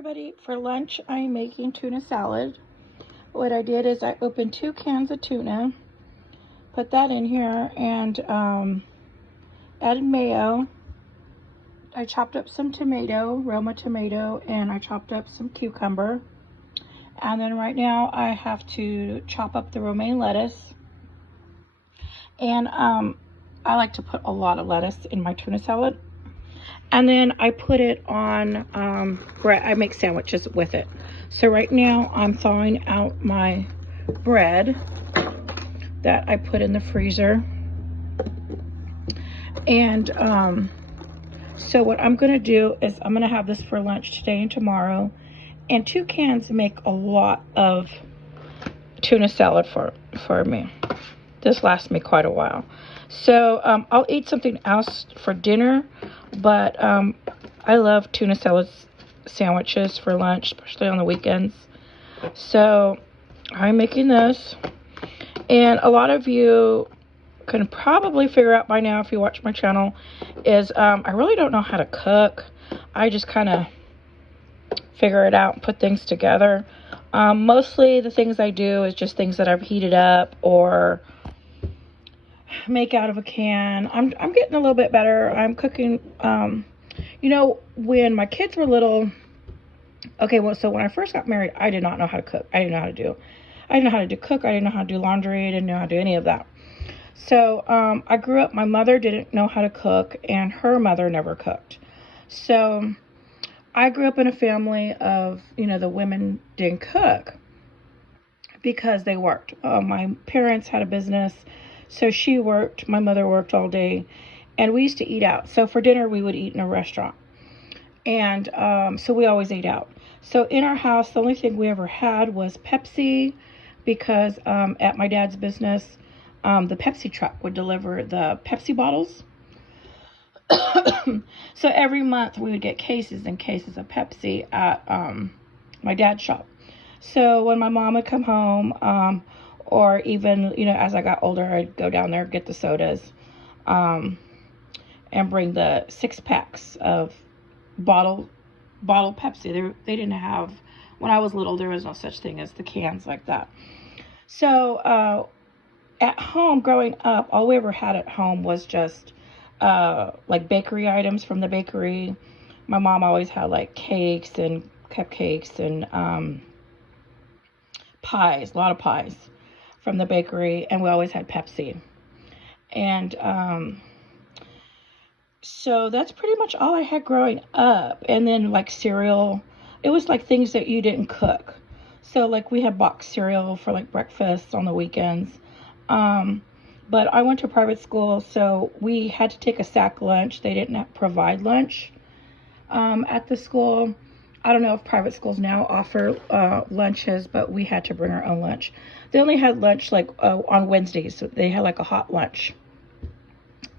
everybody, for lunch I'm making tuna salad. What I did is I opened 2 cans of tuna, put that in here, and added mayo. I chopped up some tomato, Roma tomato, and I chopped up some cucumber. And then right now I have to chop up the romaine lettuce. And I like to put a lot of lettuce in my tuna salad. And then I put it on bread. I make sandwiches with it. So right now I'm thawing out my bread that I put in the freezer. And so what I'm going to do is I'm going to have this for lunch today and tomorrow. And 2 cans make a lot of tuna salad for me. This lasts me quite a while. So I'll eat something else for dinner, but I love tuna salad sandwiches for lunch, especially on the weekends. So I'm making this, and a lot of you can probably figure out by now if you watch my channel is I really don't know how to cook. I just kind of figure it out and put things together. Mostly the things I do is just things that I've heated up or make out of a can. I'm getting a little bit better. I'm cooking, when my kids were little. Okay, well, so when I first got married, I did not know how to cook. I didn't know how to do cook. I didn't know how to do laundry. I didn't know how to do any of that. So I grew up, my mother didn't know how to cook, and her mother never cooked. So I grew up in a family of, the women didn't cook because they worked. My parents had a business, so she worked, my mother worked all day, and we used to eat out. So for dinner, we would eat in a restaurant. And so we always ate out. So in our house, the only thing we ever had was Pepsi, because at my dad's business, the Pepsi truck would deliver the Pepsi bottles. So every month we would get cases and cases of Pepsi at my dad's shop. So when my mom would come home, or even, as I got older, I'd go down there, get the sodas, and bring the 6-packs of bottle Pepsi. They didn't have, when I was little, there was no such thing as the cans like that. So at home, growing up, all we ever had at home was just like bakery items from the bakery. My mom always had like cakes and cupcakes and pies, a lot of pies from the bakery, and we always had Pepsi. And so that's pretty much all I had growing up. And then like cereal, it was like things that you didn't cook. So like we had boxed cereal for like breakfast on the weekends. But I went to private school, so we had to take a sack lunch. They didn't provide lunch at the school. I don't know if private schools now offer lunches, but we had to bring our own lunch. They only had lunch like on Wednesdays. So they had like a hot lunch,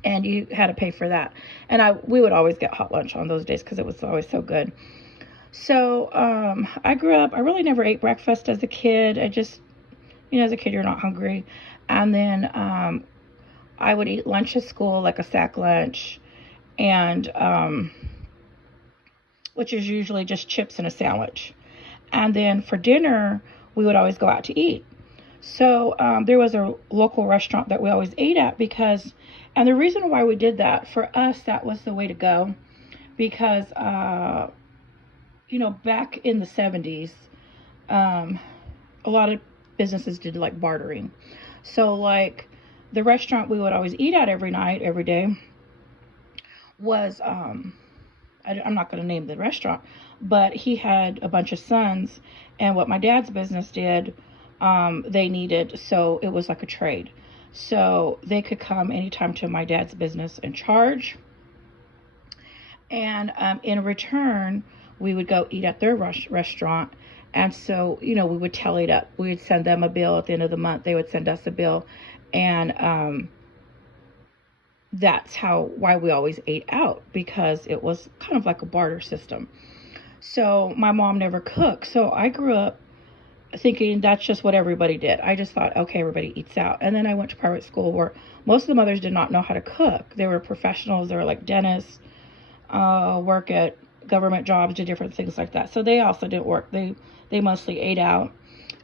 and you had to pay for that. And we would always get hot lunch on those days because it was always so good. So I grew up, I really never ate breakfast as a kid. I just, as a kid, you're not hungry. And then I would eat lunch at school, like a sack lunch, and which is usually just chips and a sandwich. And then for dinner, we would always go out to eat. So there was a local restaurant that we always ate at and the reason why we did that, for us, that was the way to go. Because, back in the 70s, a lot of businesses did like bartering. So like the restaurant we would always eat at every night, every day was, I'm not going to name the restaurant, but he had a bunch of sons, and what my dad's business did, they needed, so it was like a trade. So they could come anytime to my dad's business and charge. And in return, we would go eat at their restaurant. And so, we would tally it up. We would send them a bill at the end of the month. They would send us a bill. And that's why we always ate out, because it was kind of like a barter system. So my mom never cooked. So I grew up thinking that's just what everybody did. I just thought, okay, everybody eats out. And then I went to private school where most of the mothers did not know how to cook. They were professionals. They were like dentists, work at government jobs, did different things like that. So they also didn't work. They mostly ate out.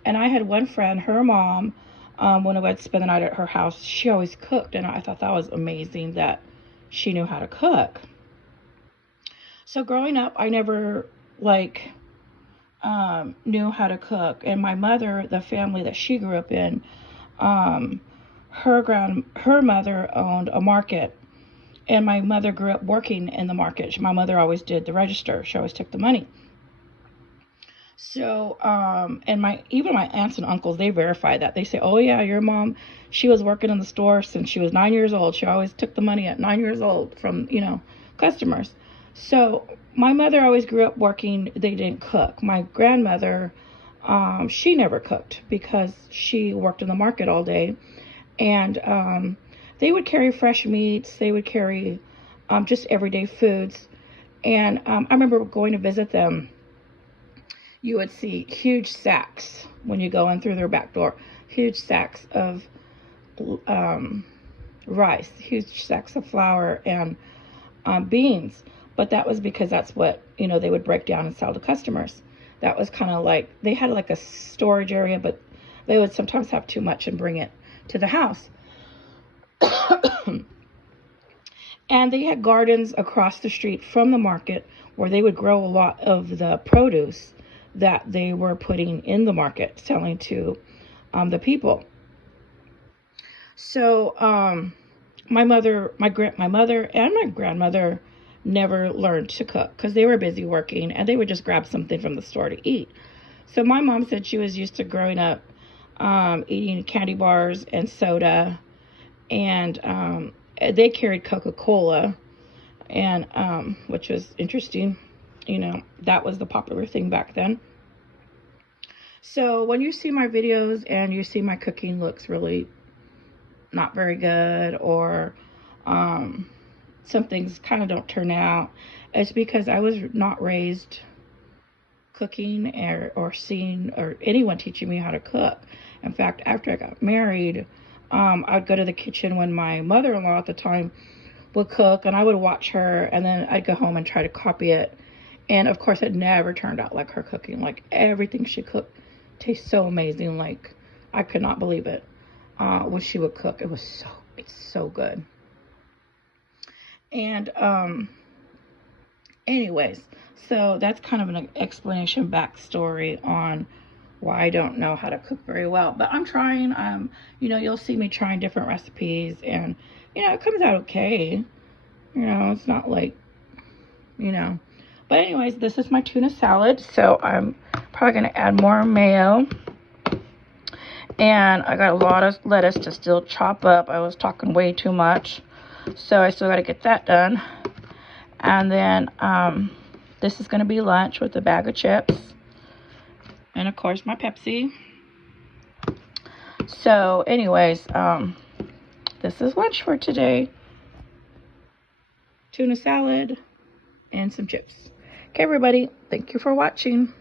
And I had one friend, her mom, when I would spend the night at her house, she always cooked, and I thought that was amazing that she knew how to cook. So growing up, I never like knew how to cook. And my mother, the family that she grew up in, um, her mother owned a market, and my mother grew up working in the market. My mother always did the register. She always took the money. So, and even my aunts and uncles, they verify that. They say, "Oh yeah, your mom, she was working in the store since she was 9 years old. She always took the money at 9 years old from, customers." So my mother always grew up working. They didn't cook. My grandmother, she never cooked because she worked in the market all day, and they would carry fresh meats. They would carry just everyday foods. And I remember going to visit them. You would see huge sacks when you go in through their back door, huge sacks of rice, huge sacks of flour, and beans. But that was because that's what, they would break down and sell to customers. That was kind of like, they had like a storage area, but they would sometimes have too much and bring it to the house. And they had gardens across the street from the market where they would grow a lot of the produce that they were putting in the market, selling to the people. So my mother and my grandmother never learned to cook because they were busy working, and they would just grab something from the store to eat. So my mom said she was used to growing up eating candy bars and soda, and they carried Coca-Cola, and which was interesting. That was the popular thing back then. So when you see my videos and you see my cooking looks really not very good, or some things kind of don't turn out, it's because I was not raised cooking or seeing or anyone teaching me how to cook. In fact, after I got married, I'd go to the kitchen when my mother-in-law at the time would cook, and I would watch her, and then I'd go home and try to copy it. And of course, it never turned out like her cooking. Like, everything she cooked tastes so amazing. Like, I could not believe it when she would cook. It's so good. And anyways, so that's kind of an explanation, backstory on why I don't know how to cook very well. But I'm trying. You'll see me trying different recipes, and it comes out okay. It's not like, But anyways, this is my tuna salad. So I'm probably going to add more mayo. And I got a lot of lettuce to still chop up. I was talking way too much. So I still got to get that done. And then this is going to be lunch with a bag of chips. And of course my Pepsi. So anyways, this is lunch for today. Tuna salad and some chips. Okay, everybody, thank you for watching.